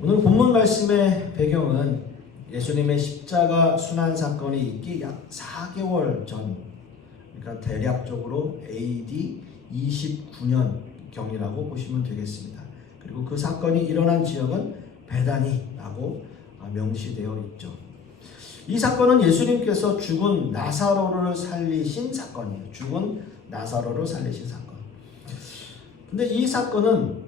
오늘 본문 말씀의 배경은 예수님의 십자가 순환 사건이 있기 약 4개월 전, 그러니까 대략적으로 AD 29년경이라고 보시면 되겠습니다. 그리고 그 사건이 일어난 지역은 베다니라고 명시되어 있죠. 이 사건은 예수님께서 죽은 나사로를 살리신 사건이에요. 죽은 나사로를 살리신 사건. 근데 이 사건은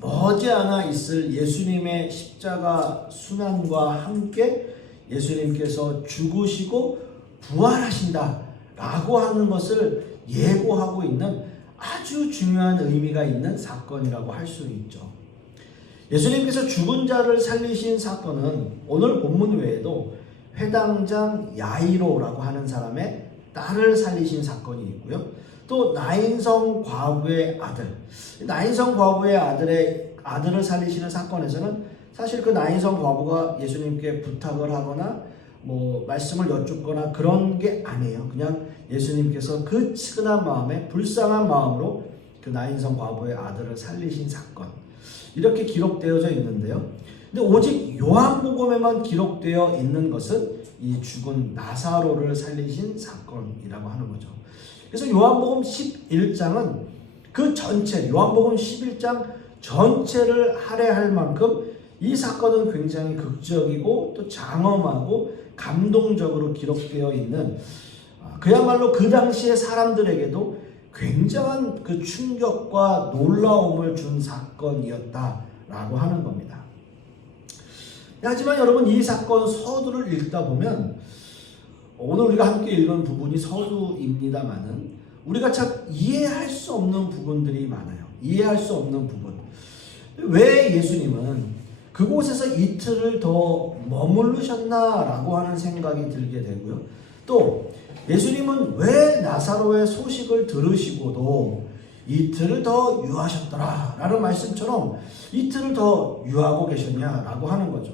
머지않아 있을 예수님의 십자가 순환과 함께 예수님께서 죽으시고 부활하신다 라고 하는 것을 예고하고 있는 아주 중요한 의미가 있는 사건이라고 할 수 있죠. 예수님께서 죽은 자를 살리신 사건은 오늘 본문 외에도 회당장 야이로라고 하는 사람의 딸을 살리신 사건이 있고요. 또 나인성 과부의 아들, 나인성 과부의 아들을 살리시는 사건에서는 사실 그 나인성 과부가 예수님께 부탁을 하거나 말씀을 여쭙거나 그런 게 아니에요. 그냥 예수님께서 그 측은한 마음에 불쌍한 마음으로 그 나인성 과부의 아들을 살리신 사건, 이렇게 기록되어져 있는데요. 근데 오직 요한복음에만 기록되어 있는 것은 이 죽은 나사로를 살리신 사건이라고 하는 거죠. 그래서 요한복음 11장은 그 전체, 요한복음 11장 전체를 할애할 만큼 이 사건은 굉장히 극적이고 또 장엄하고 감동적으로 기록되어 있는, 그야말로 그 당시의 사람들에게도 굉장한 그 충격과 놀라움을 준 사건이었다라고 하는 겁니다. 하지만 여러분, 이 사건 서두를 읽다 보면 오늘 우리가 함께 읽은 부분이 서두입니다만은 우리가 참 이해할 수 없는 부분들이 많아요. 이해할 수 없는 부분. 왜 예수님은 그곳에서 이틀을 더 머무르셨나라고 하는 생각이 들게 되고요. 또 예수님은 왜 나사로의 소식을 들으시고도 이틀을 더 유하셨더라라는 말씀처럼 이틀을 더 유하고 계셨냐라고 하는 거죠.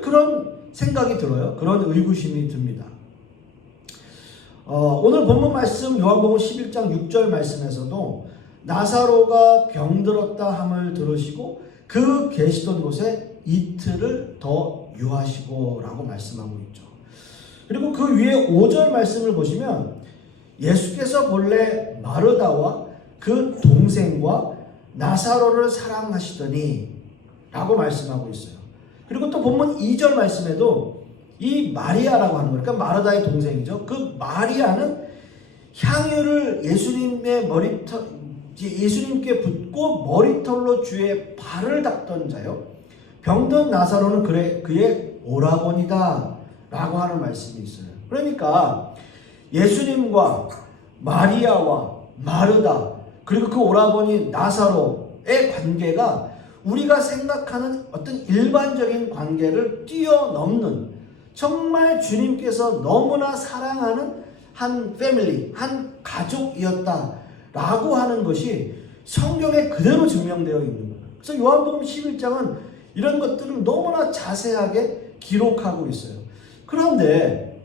그런 생각이 들어요. 그런 의구심이 듭니다. 오늘 본문 말씀 요한복음 11장 6절 말씀에서도 나사로가 병들었다 함을 들으시고 그 계시던 곳에 이틀을 더 유하시고 라고 말씀하고 있죠. 그리고 그 위에 5절 말씀을 보시면 예수께서 본래 마르다와 그 동생과 나사로를 사랑하시더니 라고 말씀하고 있어요. 그리고 또 본문 2절 말씀에도 이 마리아라고 하는 거예요. 그러니까 마르다의 동생이죠. 그 마리아는 향유를 예수님께 붓고 머리털로 주의 발을 닦던 자요. 병든 나사로는 그의 오라버니다 라고 하는 말씀이 있어요. 그러니까 예수님과 마리아와 마르다 그리고 그 오라버니 나사로의 관계가 우리가 생각하는 어떤 일반적인 관계를 뛰어넘는, 정말 주님께서 너무나 사랑하는 한 패밀리, 한 가족이었다라고 하는 것이 성경에 그대로 증명되어 있는 거예요. 그래서 요한복음 11장은 이런 것들을 너무나 자세하게 기록하고 있어요. 그런데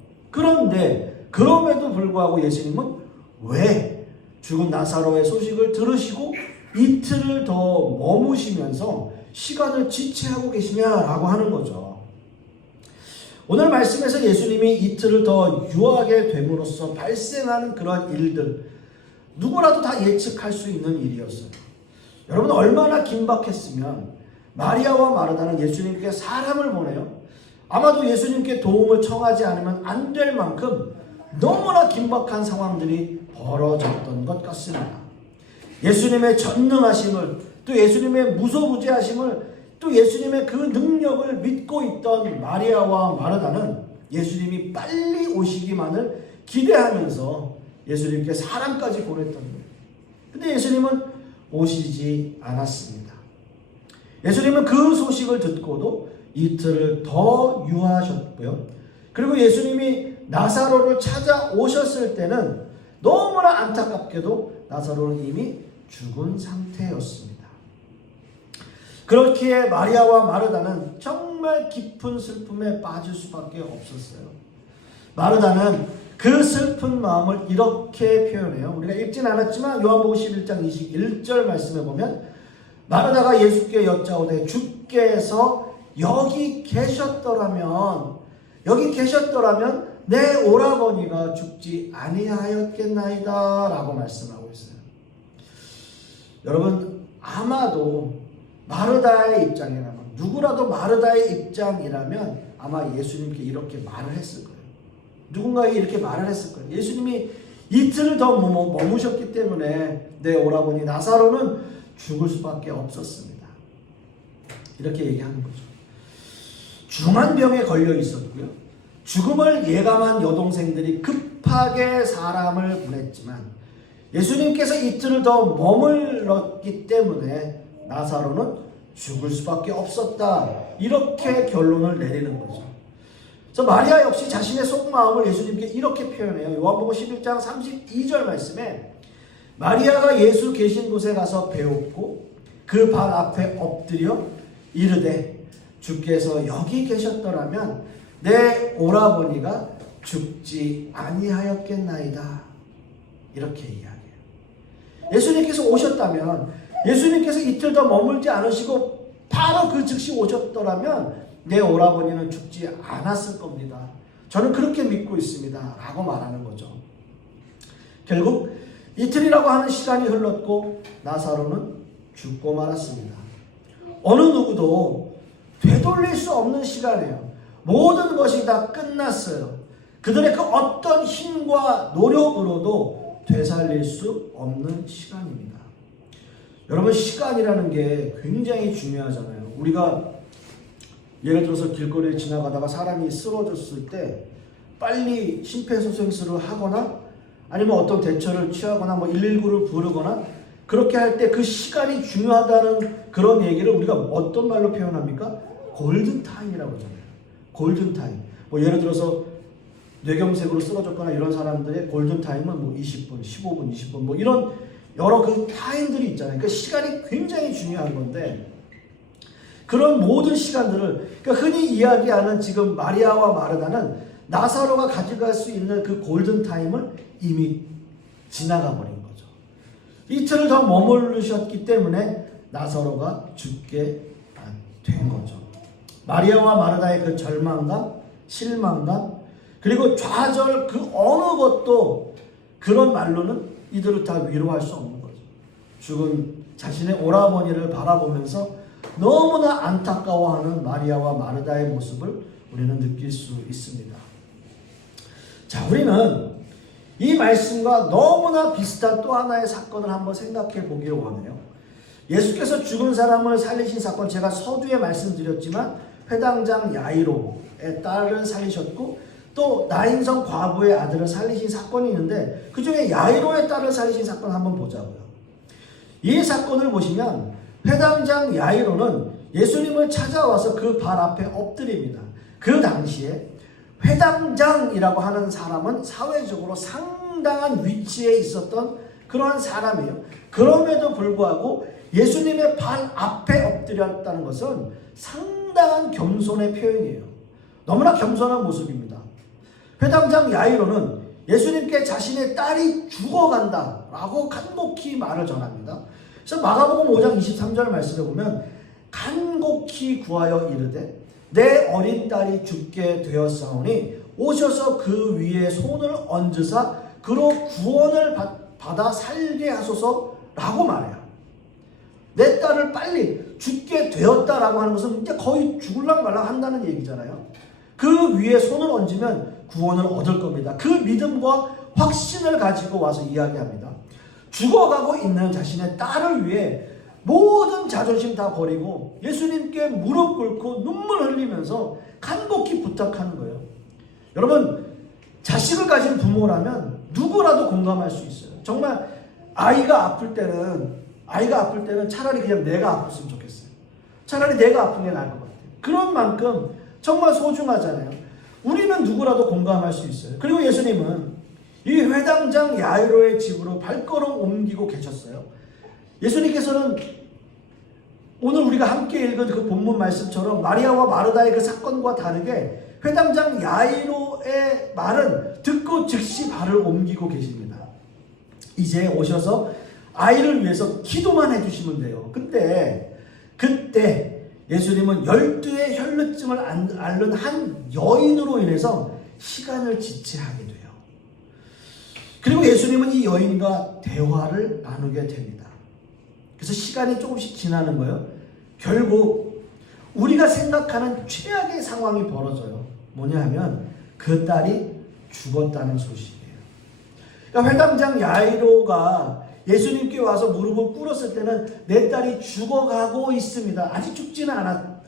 그럼에도 불구하고 예수님은 왜 죽은 나사로의 소식을 들으시고 이틀을 더 머무시면서 시간을 지체하고 계시냐라고 하는 거죠. 오늘 말씀에서 예수님이 이틀을 더 유하게 됨으로써 발생하는 그런 일들, 누구라도 다 예측할 수 있는 일이었어요. 여러분, 얼마나 긴박했으면 마리아와 마르다는 예수님께 사람을 보내요. 아마도 예수님께 도움을 청하지 않으면 안 될 만큼 너무나 긴박한 상황들이 벌어졌던 것 같습니다. 예수님의 전능하심을, 또 예수님의 무소부재하심을, 또 예수님의 그 능력을 믿고 있던 마리아와 마르다는 예수님이 빨리 오시기만을 기대하면서 예수님께 사람까지 보냈던 거예요. 근데 예수님은 오시지 않았습니다. 예수님은 그 소식을 듣고도 이틀을 더 유하셨고요. 그리고 예수님이 나사로를 찾아오셨을 때는 너무나 안타깝게도 나사로는 이미 죽은 상태였습니다. 그렇기에 마리아와 마르다는 정말 깊은 슬픔에 빠질 수밖에 없었어요. 마르다는 그 슬픈 마음을 이렇게 표현해요. 우리가 읽진 않았지만 요한복음 11장 21절 말씀에 보면 마르다가 예수께 여짜오되 주께서 여기 계셨더라면 내 오라버니가 죽지 아니하였겠나이다 라고 말씀하고 있어요. 여러분, 아마도 마르다의 입장이라면, 누구라도 마르다의 입장이라면 아마 예수님께 이렇게 말을 했을 거예요. 누군가에게 이렇게 말을 했을 거예요. 예수님이 이틀을 더 머무셨기 때문에 내 오라버니 나사로는 죽을 수밖에 없었습니다. 이렇게 얘기하는 거죠. 중한 병에 걸려 있었고요. 죽음을 예감한 여동생들이 급하게 사람을 보냈지만 예수님께서 이틀을 더 머물렀기 때문에 나사로는 죽을 수밖에 없었다. 이렇게 결론을 내리는 거죠. 그래서 마리아 역시 자신의 속마음을 예수님께 이렇게 표현해요. 요한복음 11장 32절 말씀에 마리아가 예수 계신 곳에 가서 배웠고 그 발 앞에 엎드려 이르되 주께서 여기 계셨더라면 내 오라버니가 죽지 아니하였겠나이다. 이렇게 이야기해요. 예수님께서 오셨다면, 예수님께서 이틀 더 머물지 않으시고 바로 그 즉시 오셨더라면 내 오라버니는 죽지 않았을 겁니다. 저는 그렇게 믿고 있습니다. 라고 말하는 거죠. 결국 이틀이라고 하는 시간이 흘렀고 나사로는 죽고 말았습니다. 어느 누구도 되돌릴 수 없는 시간이에요. 모든 것이 다 끝났어요. 그들의 그 어떤 힘과 노력으로도 되살릴 수 없는 시간입니다. 여러분, 시간이라는 게 굉장히 중요하잖아요. 우리가 예를 들어서 길거리에 지나가다가 사람이 쓰러졌을 때 빨리 심폐소생술을 하거나 아니면 어떤 대처를 취하거나 119를 부르거나 그렇게 할 때 그 시간이 중요하다는 그런 얘기를 우리가 어떤 말로 표현합니까? 골든타임이라고 하잖아요. 골든타임. 예를 들어서 뇌경색으로 쓰러졌거나 이런 사람들의 골든타임은 20분, 15분, 20분 이런 여러 그 타임들이 있잖아요. 그러니까 시간이 굉장히 중요한 건데 그런 모든 시간들을 그러니까 흔히 이야기하는 지금 마리아와 마르다는 나사로가 가져갈 수 있는 그 골든타임을 이미 지나가 버린 거죠. 이틀을 더 머무르셨기 때문에 나사로가 죽게 된 거죠. 마리아와 마르다의 그 절망감, 실망감, 그리고 좌절 그 어느 것도 그런 말로는 이들을 다 위로할 수 없는 거죠. 죽은 자신의 오라버니를 바라보면서 너무나 안타까워하는 마리아와 마르다의 모습을 우리는 느낄 수 있습니다. 자, 우리는 이 말씀과 너무나 비슷한 또 하나의 사건을 한번 생각해 보기를 원해요. 예수께서 죽은 사람을 살리신 사건, 제가 서두에 말씀드렸지만 회당장 야이로의 딸을 살리셨고 또 나인성 과부의 아들을 살리신 사건이 있는데 그 중에 야이로의 딸을 살리신 사건 한번 보자고요. 이 사건을 보시면 회당장 야이로는 예수님을 찾아와서 그 발 앞에 엎드립니다. 그 당시에 회당장이라고 하는 사람은 사회적으로 상당한 위치에 있었던 그러한 사람이에요. 그럼에도 불구하고 예수님의 발 앞에 엎드렸다는 것은 상당한 겸손의 표현이에요. 너무나 겸손한 모습입니다. 회당장 야이로는 예수님께 자신의 딸이 죽어간다라고 간곡히 말을 전합니다. 그래서 마가복음 5장 23절 말씀에 보면 간곡히 구하여 이르되 내 어린 딸이 죽게 되었사오니 오셔서 그 위에 손을 얹으사 그로 구원을 받아 살게 하소서라고 말해요. 내 딸을 빨리 죽게 되었다라고 하는 것은 이제 거의 죽을랑 말랑 한다는 얘기잖아요. 그 위에 손을 얹으면 구원을 얻을 겁니다. 그 믿음과 확신을 가지고 와서 이야기합니다. 죽어가고 있는 자신의 딸을 위해 모든 자존심 다 버리고 예수님께 무릎 꿇고 눈물 흘리면서 간곡히 부탁하는 거예요. 여러분, 자식을 가진 부모라면 누구라도 공감할 수 있어요. 정말 아이가 아플 때는 차라리 그냥 내가 아팠으면 좋겠어요. 차라리 내가 아픈 게 나을 것 같아요. 그런 만큼 정말 소중하잖아요. 우리는 누구라도 공감할 수 있어요. 그리고 예수님은 이 회당장 야이로의 집으로 발걸음 옮기고 계셨어요. 예수님께서는 오늘 우리가 함께 읽은 그 본문 말씀처럼 마리아와 마르다의 그 사건과 다르게 회당장 야이로의 말은 듣고 즉시 발을 옮기고 계십니다. 이제 오셔서 아이를 위해서 기도만 해주시면 돼요. 그때 예수님은 12의 혈루증을 앓는 한 여인으로 인해서 시간을 지체하게 돼요. 그리고 예수님은 이 여인과 대화를 나누게 됩니다. 그래서 시간이 조금씩 지나는 거예요. 결국 우리가 생각하는 최악의 상황이 벌어져요. 뭐냐 하면 그 딸이 죽었다는 소식이에요. 그러니까 회당장 야이로가 예수님께 와서 무릎을 꿇었을 때는 내 딸이 죽어가고 있습니다. 아직 죽지는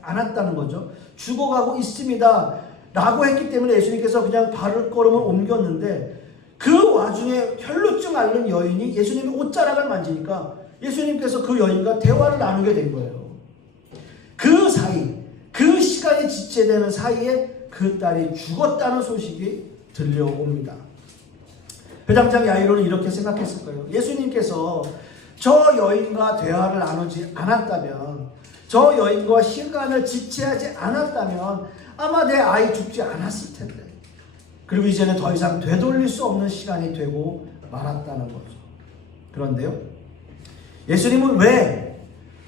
않았다는 거죠. 죽어가고 있습니다. 라고 했기 때문에 예수님께서 그냥 발걸음을 옮겼는데 그 와중에 혈루증 앓는 여인이 예수님의 옷자락을 만지니까 예수님께서 그 여인과 대화를 나누게 된 거예요. 그 사이, 그 시간이 지체되는 사이에 그 딸이 죽었다는 소식이 들려옵니다. 회당장 야이로는 이렇게 생각했을 거예요. 예수님께서 저 여인과 대화를 나누지 않았다면, 저 여인과 시간을 지체하지 않았다면 아마 내 아이 죽지 않았을 텐데, 그리고 이제는 더 이상 되돌릴 수 없는 시간이 되고 말았다는 거죠. 그런데요, 예수님은 왜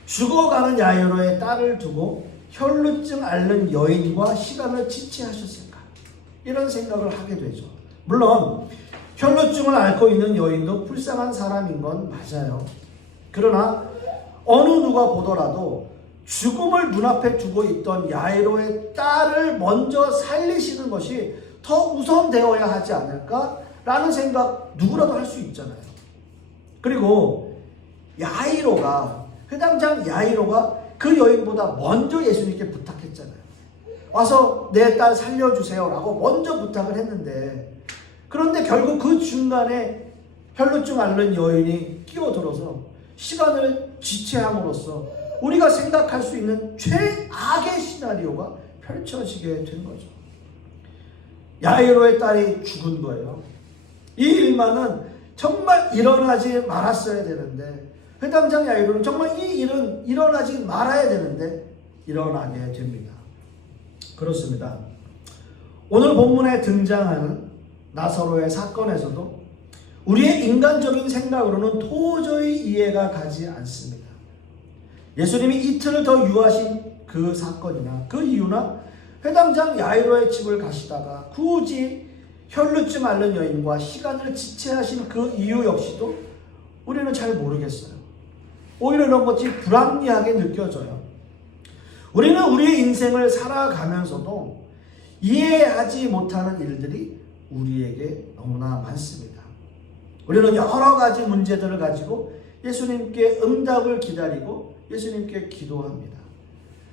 죽어가는 야이로의 딸을 두고 혈루증 앓는 여인과 시간을 지체하셨을까? 이런 생각을 하게 되죠. 물론 혈루증을 앓고 있는 여인도 불쌍한 사람인 건 맞아요. 그러나 어느 누가 보더라도 죽음을 눈앞에 두고 있던 야이로의 딸을 먼저 살리시는 것이 더 우선되어야 하지 않을까라는 생각 누구라도 할 수 있잖아요. 그리고 야이로가, 회당장 야이로가 그 여인보다 먼저 예수님께 부탁했잖아요. 와서 내 딸 살려주세요 라고 먼저 부탁을 했는데, 그런데 결국 그 중간에 혈루증 앓는 여인이 끼어들어서 시간을 지체함으로써 우리가 생각할 수 있는 최악의 시나리오가 펼쳐지게 된 거죠. 야이로의 딸이 죽은 거예요. 이 일만은 정말 일어나지 말았어야 되는데, 회당장 야이로는 정말 이 일은 일어나지 말아야 되는데 일어나게 됩니다. 그렇습니다. 오늘 본문에 등장하는 나사로의 사건에서도 우리의 인간적인 생각으로는 도저히 이해가 가지 않습니다. 예수님이 이틀을 더 유하신 그 사건이나 그 이유나 회당장 야이로의 집을 가시다가 굳이 혈루증 앓는 여인과 시간을 지체하신 그 이유 역시도 우리는 잘 모르겠어요. 오히려 이런 것이 불합리하게 느껴져요. 우리는 우리의 인생을 살아가면서도 이해하지 못하는 일들이 우리에게 너무나 많습니다. 우리는 여러 가지 문제들을 가지고 예수님께 응답을 기다리고 예수님께 기도합니다.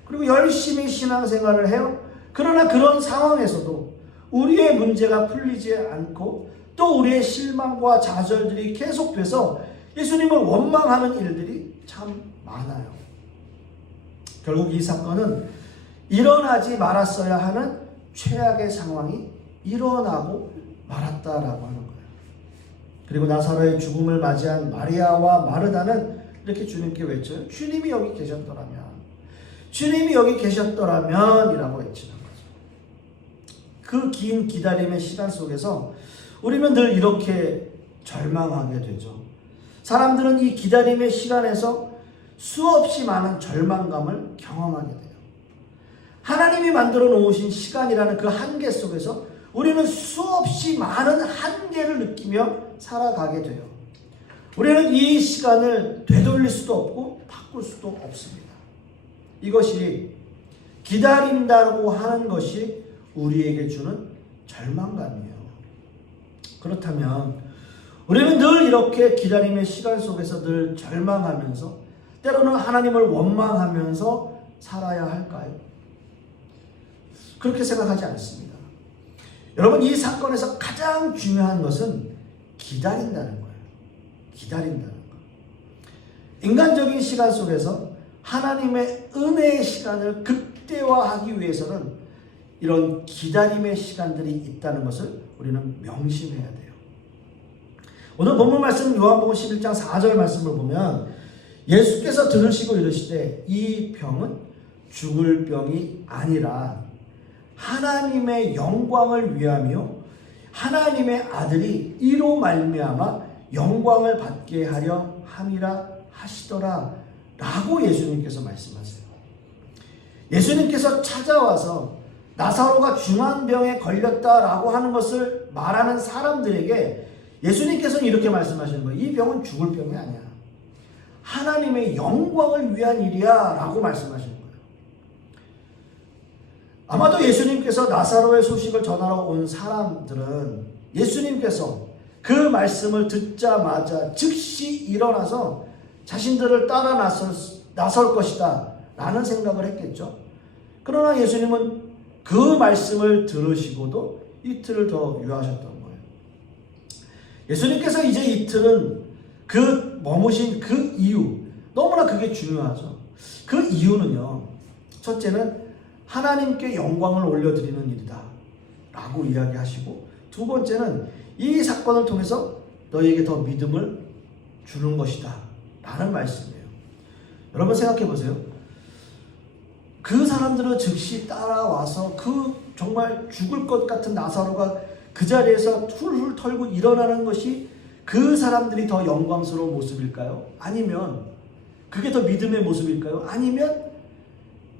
그리고 열심히 신앙생활을 해요. 그러나 그런 상황에서도 우리의 문제가 풀리지 않고 또 우리의 실망과 좌절들이 계속돼서 예수님을 원망하는 일들이 참 많아요. 결국 이 사건은 일어나지 말았어야 하는 최악의 상황이 일어나고 말았다라고 하는 거예요. 그리고 나사로의 죽음을 맞이한 마리아와 마르다는 이렇게 주님께 외쳐요. 주님이 여기 계셨더라면, 주님이 여기 계셨더라면 이라고 외치는 거죠. 그 긴 기다림의 시간 속에서 우리는 늘 이렇게 절망하게 되죠. 사람들은 이 기다림의 시간에서 수없이 많은 절망감을 경험하게 돼요. 하나님이 만들어 놓으신 시간이라는 그 한계 속에서 우리는 수없이 많은 한계를 느끼며 살아가게 돼요. 우리는 이 시간을 되돌릴 수도 없고 바꿀 수도 없습니다. 이것이 기다린다고 하는 것이 우리에게 주는 절망감이에요. 그렇다면 우리는 늘 이렇게 기다림의 시간 속에서 늘 절망하면서 때로는 하나님을 원망하면서 살아야 할까요? 그렇게 생각하지 않습니다. 여러분, 이 사건에서 가장 중요한 것은 기다린다는 거예요. 기다린다는 거. 인간적인 시간 속에서 하나님의 은혜의 시간을 극대화하기 위해서는 이런 기다림의 시간들이 있다는 것을 우리는 명심해야 돼요. 오늘 본문 말씀 요한복음 11장 4절 말씀을 보면 예수께서 들으시고 이르시되 이 병은 죽을 병이 아니라 하나님의 영광을 위하며 하나님의 아들이 이로 말미암아 영광을 받게 하려 함이라 하시더라 라고 예수님께서 말씀하세요. 예수님께서 찾아와서 나사로가 중환병에 걸렸다라고 하는 것을 말하는 사람들에게 예수님께서는 이렇게 말씀하시는 거예요. 이 병은 죽을 병이 아니야. 하나님의 영광을 위한 일이야 라고 말씀하시는 거예요. 아마도 예수님께서 나사로의 소식을 전하러 온 사람들은 예수님께서 그 말씀을 듣자마자 즉시 일어나서 자신들을 따라 나설 것이다 라는 생각을 했겠죠. 그러나 예수님은 그 말씀을 들으시고도 이틀을 더 유하셨던 거예요. 예수님께서 이제 이틀은 그 머무신 그 이유, 너무나 그게 중요하죠. 그 이유는요, 첫째는 하나님께 영광을 올려드리는 일이다 라고 이야기하시고, 두 번째는 이 사건을 통해서 너희에게 더 믿음을 주는 것이다 라는 말씀이에요. 여러분 생각해 보세요. 그 사람들은 즉시 따라와서 그 정말 죽을 것 같은 나사로가 그 자리에서 훌훌 털고 일어나는 것이 그 사람들이 더 영광스러운 모습일까요? 아니면 그게 더 믿음의 모습일까요? 아니면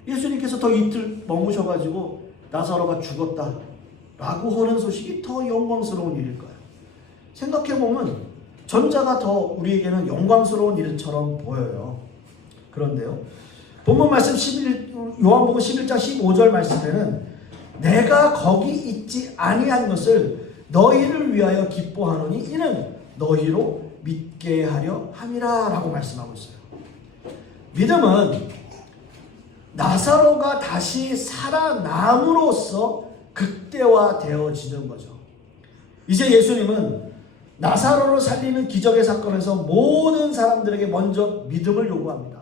예수님께서 더 이틀 머무셔가지고 나사로가 죽었다 라고 하는 소식이 더 영광스러운 일일까요? 생각해보면 전자가 더 우리에게는 영광스러운 일처럼 보여요. 그런데요, 본문 말씀 요한복음 11장 15절 말씀에는 내가 거기 있지 아니한 것을 너희를 위하여 기뻐하노니 이는 너희로 믿게 하려 함이라 라고 말씀하고 있어요. 믿음은 나사로가 다시 살아남으로써 극대화되어지는 거죠. 이제 예수님은 나사로를 살리는 기적의 사건에서 모든 사람들에게 먼저 믿음을 요구합니다.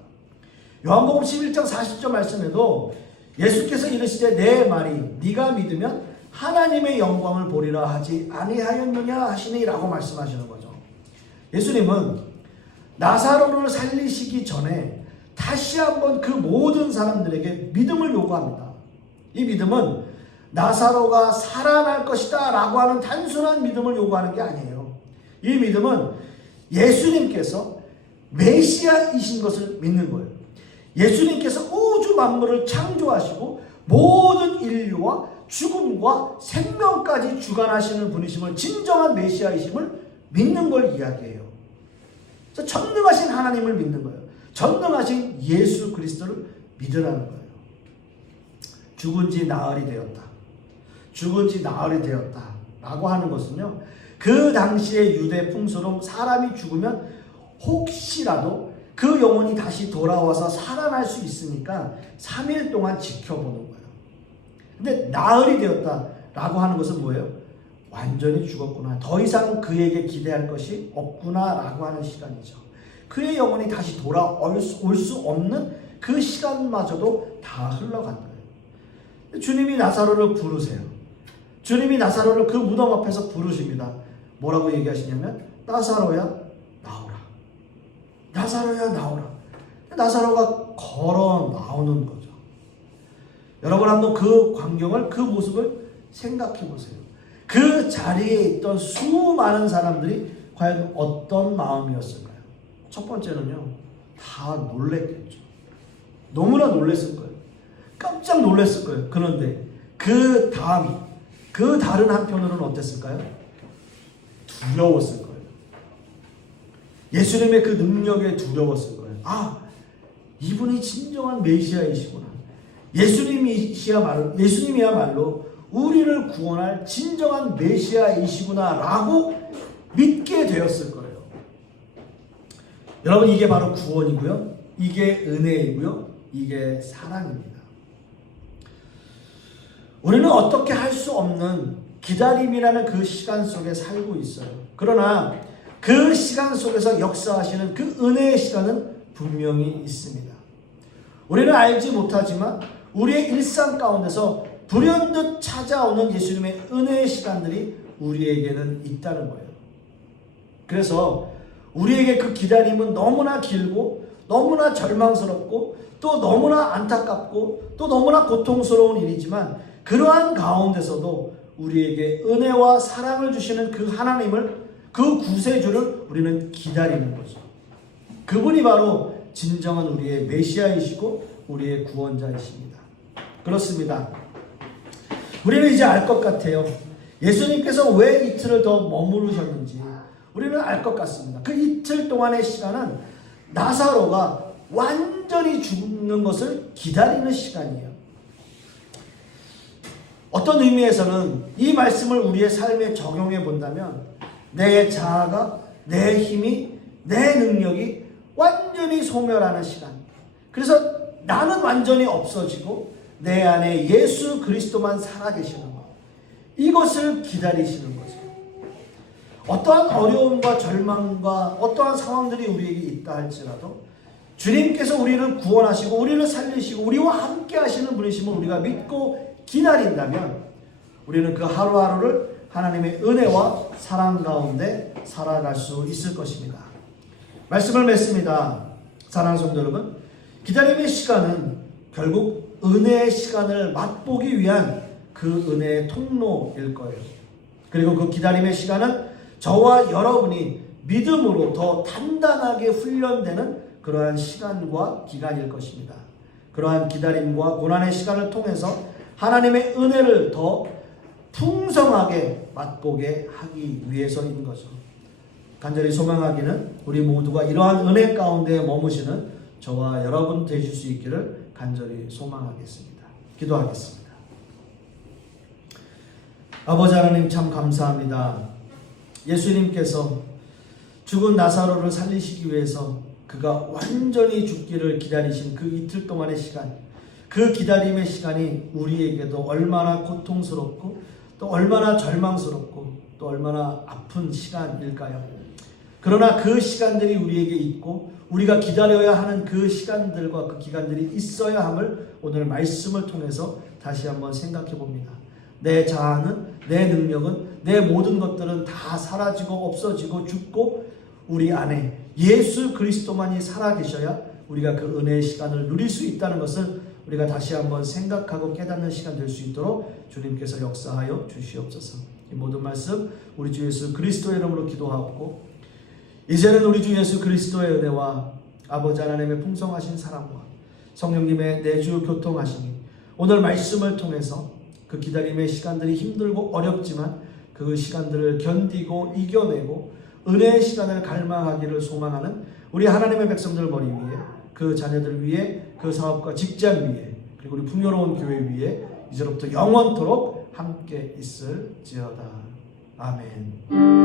요한복음 11장 40절 말씀에도 예수께서 이르시되 내 말이 네가 믿으면 하나님의 영광을 보리라 하지 아니하였느냐 하시니 라고 말씀하시는 거죠. 예수님은 나사로를 살리시기 전에 다시 한번 그 모든 사람들에게 믿음을 요구합니다. 이 믿음은 나사로가 살아날 것이다 라고 하는 단순한 믿음을 요구하는 게 아니에요. 이 믿음은 예수님께서 메시아이신 것을 믿는 거예요. 예수님께서 우주 만물을 창조하시고 모든 인류와 죽음과 생명까지 주관하시는 분이심을, 진정한 메시아이심을 믿는 걸 이야기해요. 전능하신 하나님을 믿는 거예요. 전능하신 예수 그리스도를 믿으라는 거예요. 죽은 지 나흘이 되었다. 죽은 지 나흘이 되었다 라고 하는 것은요, 그 당시의 유대 풍수로 사람이 죽으면 혹시라도 그 영혼이 다시 돌아와서 살아날 수 있으니까 3일 동안 지켜보는 거예요. 근데 나흘이 되었다 라고 하는 것은 뭐예요? 완전히 죽었구나, 더 이상 그에게 기대할 것이 없구나 라고 하는 시간이죠. 그의 영혼이 다시 돌아올 수 없는 그 시간마저도 다 흘러간 거예요. 주님이 나사로를 부르세요. 주님이 나사로를 그 무덤 앞에서 부르십니다. 뭐라고 얘기하시냐면 나사로야 나오라. 나사로야 나오라. 나사로가 걸어 나오는 거죠. 여러분 한번 그 광경을, 그 모습을 생각해 보세요. 그 자리에 있던 수많은 사람들이 과연 어떤 마음이었을까요? 첫 번째는요, 다 놀랬겠죠. 너무나 놀랬을 거예요. 깜짝 놀랐을 거예요. 그런데 그 다음이, 그 다른 한편으로는 어땠을까요? 두려웠을 거예요. 예수님의 그 능력에 두려웠을 거예요. 아, 이분이 진정한 메시아이시구나. 예수님이야말로 우리를 구원할 진정한 메시아이시구나 라고 믿게 되었을 거예요. 여러분, 이게 바로 구원이고요, 이게 은혜이고요, 이게 사랑입니다. 우리는 어떻게 할 수 없는 기다림이라는 그 시간 속에 살고 있어요. 그러나 그 시간 속에서 역사하시는 그 은혜의 시간은 분명히 있습니다. 우리는 알지 못하지만 우리의 일상 가운데서 불현듯 찾아오는 예수님의 은혜의 시간들이 우리에게는 있다는 거예요. 그래서 우리에게 그 기다림은 너무나 길고 너무나 절망스럽고 또 너무나 안타깝고 또 너무나 고통스러운 일이지만, 그러한 가운데서도 우리에게 은혜와 사랑을 주시는 그 하나님을, 그 구세주를 우리는 기다리는 거죠. 그분이 바로 진정한 우리의 메시아이시고 우리의 구원자이십니다. 그렇습니다. 우리는 이제 알 것 같아요. 예수님께서 왜 이틀을 더 머무르셨는지 우리는 알 것 같습니다. 그 이틀 동안의 시간은 나사로가 완전히 죽는 것을 기다리는 시간이에요. 어떤 의미에서는 이 말씀을 우리의 삶에 적용해 본다면 내 자아가, 내 힘이, 내 능력이 완전히 소멸하는 시간. 그래서 나는 완전히 없어지고 내 안에 예수 그리스도만 살아계시는 것. 이것을 기다리시는 거죠. 어떠한 어려움과 절망과 어떠한 상황들이 우리에게 있다 할지라도 주님께서 우리를 구원하시고 우리를 살리시고 우리와 함께 하시는 분이심을 우리가 믿고 기다린다면 우리는 그 하루하루를 하나님의 은혜와 사랑 가운데 살아갈 수 있을 것입니다. 말씀을 맺습니다. 사랑하는 성도 여러분, 기다림의 시간은 결국 은혜의 시간을 맛보기 위한 그 은혜의 통로일 거예요. 그리고 그 기다림의 시간은 저와 여러분이 믿음으로 더 단단하게 훈련되는 그러한 시간과 기간일 것입니다. 그러한 기다림과 고난의 시간을 통해서 하나님의 은혜를 더 풍성하게 맛보게 하기 위해서인 거죠. 간절히 소망하기는 우리 모두가 이러한 은혜 가운데 머무시는 저와 여러분 되실 수 있기를 간절히 소망하겠습니다. 기도하겠습니다. 아버지 하나님 참 감사합니다. 예수님께서 죽은 나사로를 살리시기 위해서 그가 완전히 죽기를 기다리신 그 이틀 동안의 시간, 그 기다림의 시간이 우리에게도 얼마나 고통스럽고 또 얼마나 절망스럽고 또 얼마나 아픈 시간일까요? 그러나 그 시간들이 우리에게 있고 우리가 기다려야 하는 그 시간들과 그 기간들이 있어야 함을 오늘 말씀을 통해서 다시 한번 생각해 봅니다. 내 자아는, 내 능력은, 내 모든 것들은 다 사라지고 없어지고 죽고 우리 안에 예수 그리스도만이 살아계셔야 우리가 그 은혜의 시간을 누릴 수 있다는 것을 우리가 다시 한번 생각하고 깨닫는 시간 될 수 있도록 주님께서 역사하여 주시옵소서. 이 모든 말씀 우리 주 예수 그리스도의 이름으로 기도하옵고 이제는 우리 주 예수 그리스도의 은혜와 아버지 하나님의 풍성하신 사랑과 성령님의 내주 교통하심이 오늘 말씀을 통해서 그 기다림의 시간들이 힘들고 어렵지만 그 시간들을 견디고 이겨내고 은혜의 시간을 갈망하기를 소망하는 우리 하나님의 백성들 머리 위에 그 자녀들 위에 그 사업과 직장 위에 그리고 우리 풍요로운 교회 위에 이제로부터 영원토록 함께 있을지어다. 아멘.